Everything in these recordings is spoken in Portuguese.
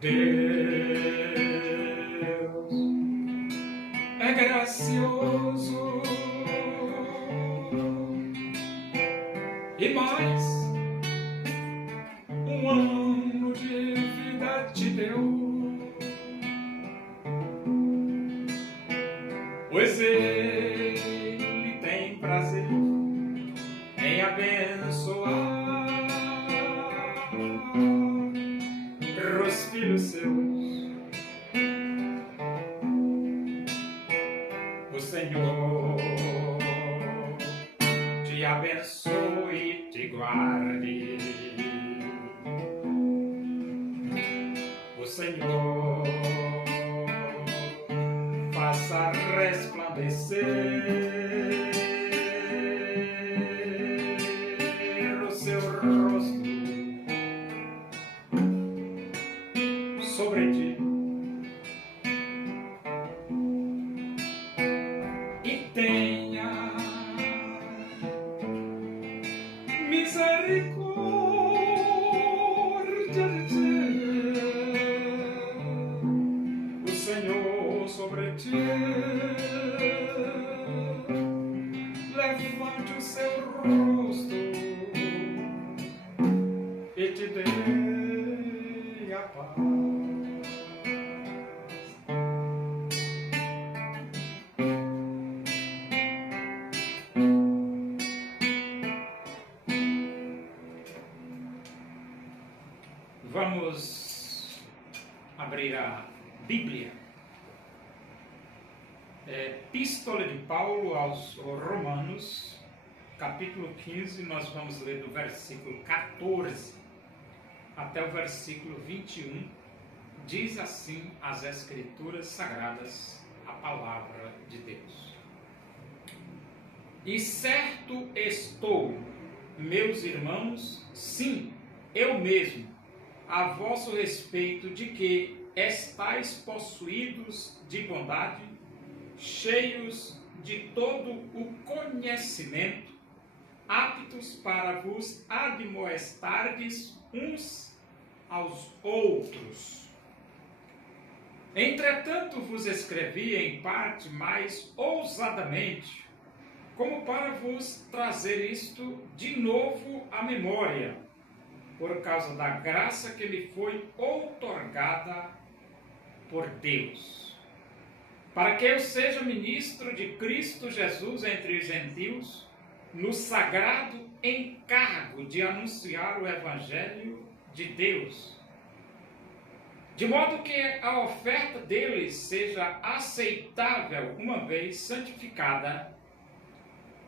Deus é gracioso e mais um ano de vida te deu, pois ele tem prazer em abençoar os filhos seus. O Senhor te abençoe e te guarde. O Senhor faça resplandecer o seu rosto sobre ti e tenha misericórdia de ti. O Senhor sobre ti levante o seu rosto e te dê a paz. Vamos abrir a Bíblia. Epístola de Paulo aos Romanos, capítulo 15, nós vamos ler do versículo 14 até o versículo 21. Diz assim as Escrituras Sagradas, a palavra de Deus. E certo estou, meus irmãos, sim, eu mesmo, a vosso respeito, de que estáis possuídos de bondade, cheios de todo o conhecimento, aptos para vos admoestardes uns aos outros. Entretanto vos escrevi em parte mais ousadamente, como para vos trazer isto de novo à memória, por causa da graça que me foi outorgada por Deus, para que eu seja ministro de Cristo Jesus entre os gentios, no sagrado encargo de anunciar o Evangelho de Deus, de modo que a oferta deles seja aceitável, uma vez santificada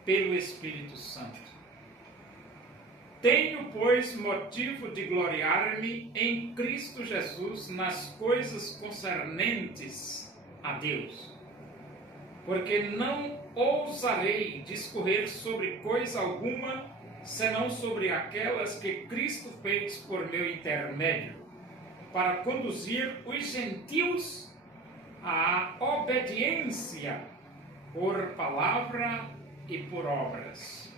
pelo Espírito Santo. Tenho, pois, motivo de gloriar-me em Cristo Jesus nas coisas concernentes a Deus, porque não ousarei discorrer sobre coisa alguma, senão sobre aquelas que Cristo fez por meu intermédio, para conduzir os gentios à obediência por palavra e por obras,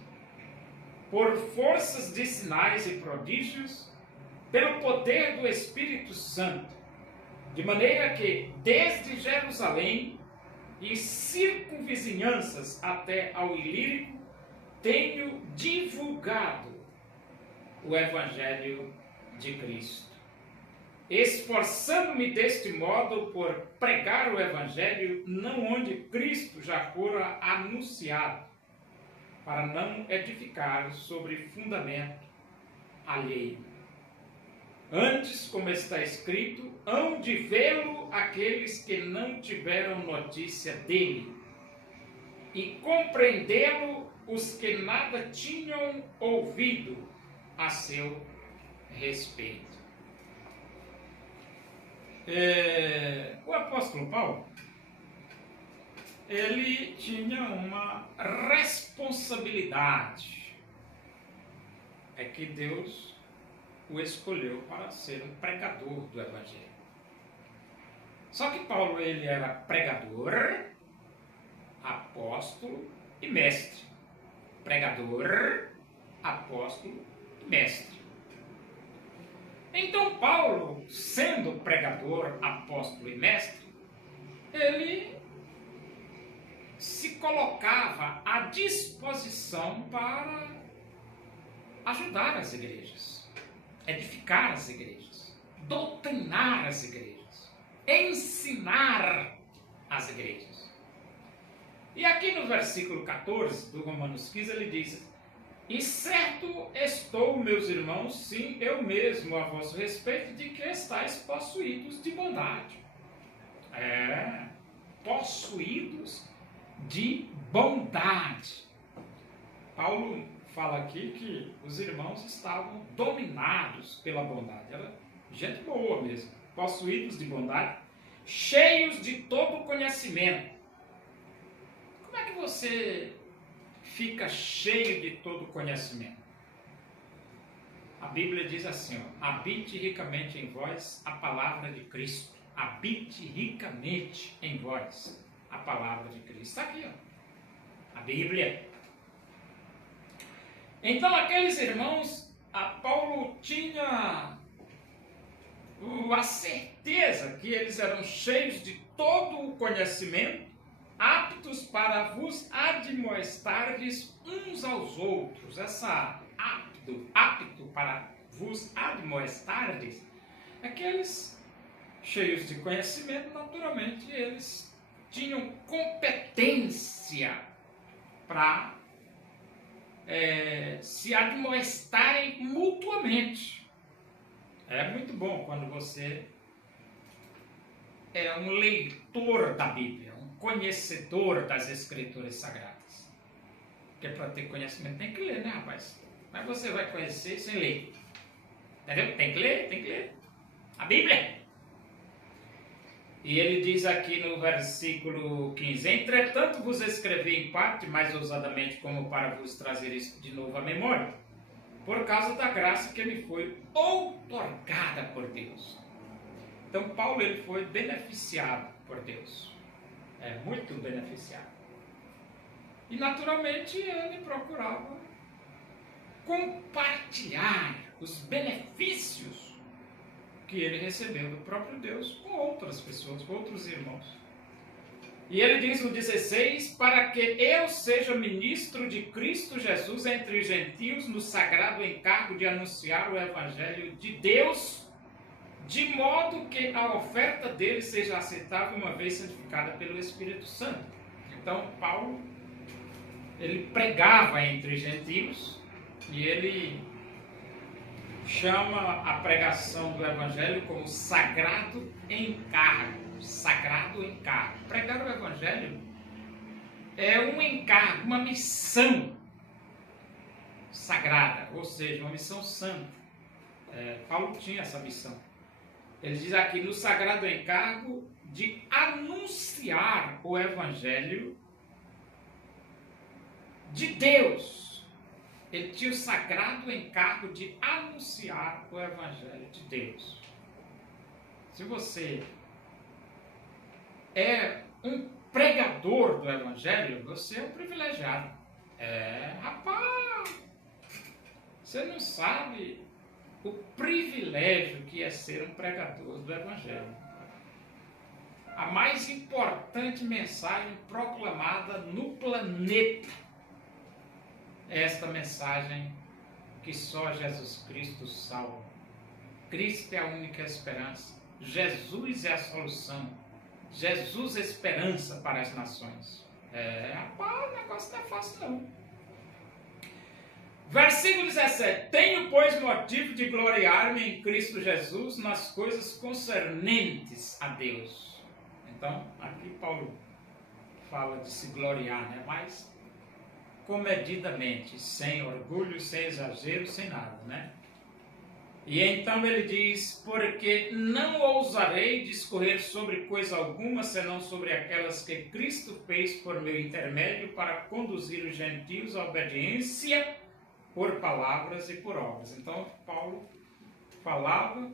por forças de sinais e prodígios, pelo poder do Espírito Santo, de maneira que desde Jerusalém e circunvizinhanças até ao Ilírico tenho divulgado o Evangelho de Cristo, esforçando-me deste modo por pregar o Evangelho não onde Cristo já fora anunciado, para não edificar sobre fundamento alheio. Antes, como está escrito, hão de vê-lo aqueles que não tiveram notícia dele, e compreendê-lo os que nada tinham ouvido a seu respeito. O apóstolo Paulo, ele tinha uma responsabilidade. É que Deus o escolheu para ser um pregador do Evangelho. Só que Paulo, ele era pregador, apóstolo e mestre. Pregador, apóstolo e mestre. Então Paulo, sendo pregador, apóstolo e mestre, ele se colocava à disposição para ajudar as igrejas, edificar as igrejas, doutrinar as igrejas, ensinar as igrejas. E aqui no versículo 14 do Romanos 15 ele diz: e certo estou, meus irmãos, sim, eu mesmo a vosso respeito, de que estáis possuídos de bondade. Possuídos de bondade. Paulo fala aqui que os irmãos estavam dominados pela bondade. Era gente boa mesmo, possuídos de bondade, cheios de todo conhecimento. Como é que você fica cheio de todo conhecimento? A Bíblia diz assim, ó, habite ricamente em vós a palavra de Cristo. Habite ricamente em vós a palavra de Cristo. Está aqui, ó, a Bíblia. Então aqueles irmãos, Paulo tinha a certeza que eles eram cheios de todo o conhecimento, aptos para vos admoestardes uns aos outros. Essa apto para vos admoestardes, aqueles cheios de conhecimento, naturalmente, eles tinham competência para se admoestarem mutuamente. É muito bom quando você é um leitor da Bíblia, um conhecedor das Escrituras Sagradas. Porque para ter conhecimento tem que ler, né, rapaz? Mas você vai conhecer sem ler. Entendeu? Tem que ler a Bíblia. E ele diz aqui no versículo 15: entretanto vos escrevi em parte, mais ousadamente, como para vos trazer isso de novo à memória, por causa da graça que me foi outorgada por Deus. Então Paulo, ele foi beneficiado por Deus. Muito beneficiado. E naturalmente ele procurava compartilhar os benefícios que ele recebeu do próprio Deus com outras pessoas, com outros irmãos. E ele diz no 16: para que eu seja ministro de Cristo Jesus entre os gentios, no sagrado encargo de anunciar o Evangelho de Deus, de modo que a oferta dele seja aceitável uma vez santificada pelo Espírito Santo. Então Paulo, ele pregava entre os gentios e ele chama a pregação do Evangelho como sagrado encargo. Sagrado encargo. Pregar o Evangelho é um encargo, uma missão sagrada, ou seja, uma missão santa. Paulo tinha essa missão. Ele diz aqui, no sagrado encargo de anunciar o Evangelho de Deus. Ele tinha o sagrado encargo de anunciar o Evangelho de Deus. Se você é um pregador do Evangelho, você é um privilegiado. Rapaz, você não sabe o privilégio que é ser um pregador do Evangelho. A mais importante mensagem proclamada no planeta é esta mensagem que só Jesus Cristo salva. Cristo é a única esperança. Jesus é a solução. Jesus é esperança para as nações. Rapaz, o negócio não é fácil não. Versículo 17. Tenho, pois, motivo de gloriar-me em Cristo Jesus nas coisas concernentes a Deus. Então, aqui Paulo fala de se gloriar, né? Mas comedidamente, sem orgulho, sem exagero, sem nada, né? E então ele diz: porque não ousarei discorrer sobre coisa alguma, senão sobre aquelas que Cristo fez por meu intermédio para conduzir os gentios à obediência por palavras e por obras. Então Paulo falava,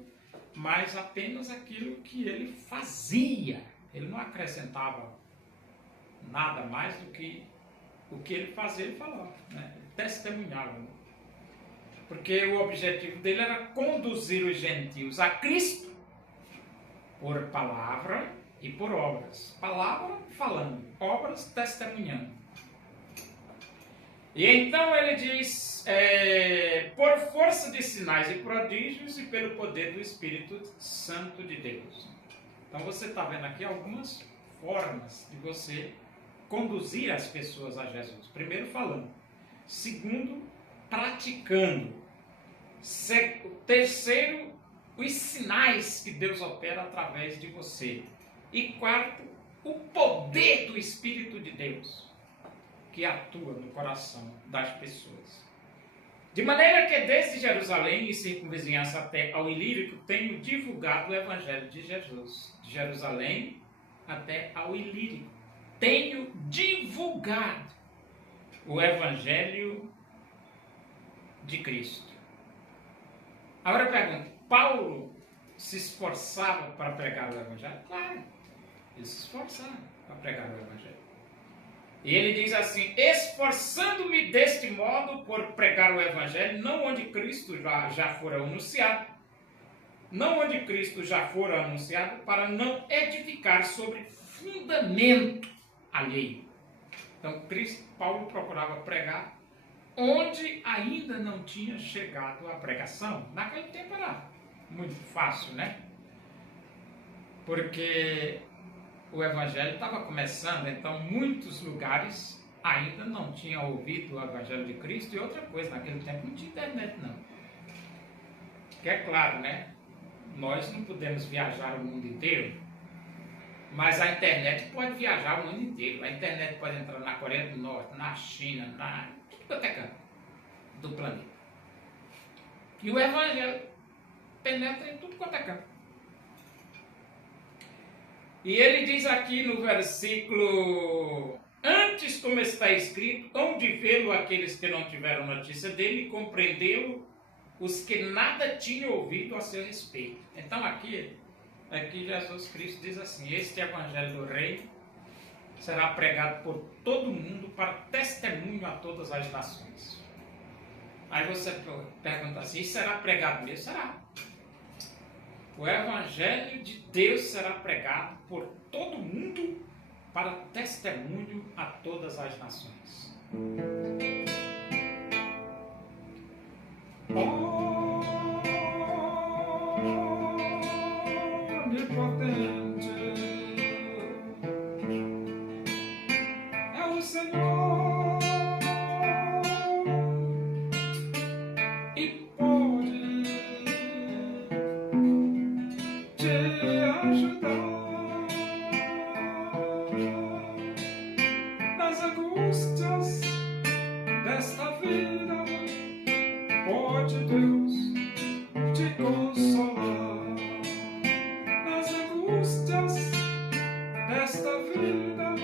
mas apenas aquilo que ele fazia. Ele não acrescentava nada mais do que o que ele fazia, ele falava, né? Ele testemunhava. Porque o objetivo dele era conduzir os gentios a Cristo por palavra e por obras. Palavra falando, obras testemunhando. E então ele diz, por força de sinais e prodígios e pelo poder do Espírito Santo de Deus. Então você está vendo aqui algumas formas de você conduzir as pessoas a Jesus. Primeiro falando. Segundo, praticando. Terceiro, os sinais que Deus opera através de você. E quarto, o poder do Espírito de Deus que atua no coração das pessoas. De maneira que desde Jerusalém e circunvizinhança até ao Ilírico tenho divulgado o Evangelho de Jesus. De Jerusalém até ao Ilírico. Tenho divulgado o Evangelho de Cristo. Agora eu pergunto, Paulo se esforçava para pregar o Evangelho? Claro, ele se esforçava para pregar o Evangelho. E ele diz assim, esforçando-me deste modo por pregar o Evangelho, não onde Cristo já fora anunciado, para não edificar sobre fundamento alheio. Então, Paulo procurava pregar onde ainda não tinha chegado a pregação. Naquele tempo era muito fácil, né? Porque o Evangelho estava começando, então muitos lugares ainda não tinham ouvido o Evangelho de Cristo. E outra coisa, naquele tempo não tinha internet, não. Que é claro, né? Nós não podemos viajar o mundo inteiro, mas a internet pode viajar o mundo inteiro. A internet pode entrar na Coreia do Norte, na China, tudo quanto é canto do planeta. E o Evangelho penetra em tudo quanto é canto. E ele diz aqui no versículo, antes, como está escrito, hão de vê-lo aqueles que não tiveram notícia dele, e compreendê-lo os que nada tinham ouvido a seu respeito. Então aqui Jesus Cristo diz assim, este Evangelho do Reino será pregado por todo mundo para testemunho a todas as nações. Aí você pergunta assim, será pregado mesmo? Será. O Evangelho de Deus será pregado por todo mundo para testemunho a todas as nações. Onipotente é o Senhor e pode te ajudar nas angústias desta vida. Pode Deus te consolar nas angústias desta vida.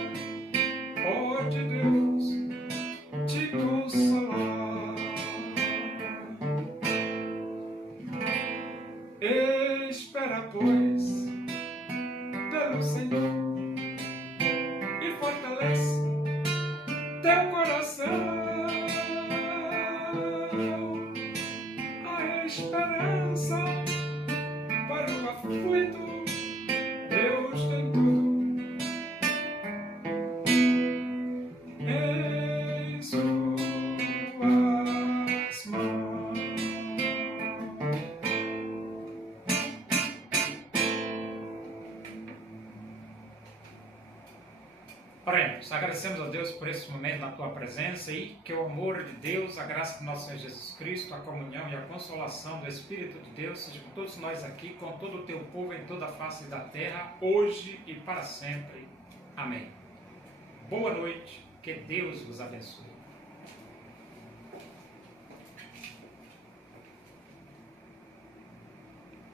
Pode Deus te consolar. Espera, pois, pelo Senhor e fortalece teu coração. A esperança para o aflito, Deus tem tudo em suas mãos. Oremos, agradecemos a Deus por esse momento na tua presença e que o amor de Deus, a graça do nosso Senhor Jesus Cristo, a comunhão e a consolação do Espírito de Deus seja com todos nós aqui, com todo o teu povo em toda a face da terra, hoje e para sempre. Amém. Boa noite, que Deus vos abençoe.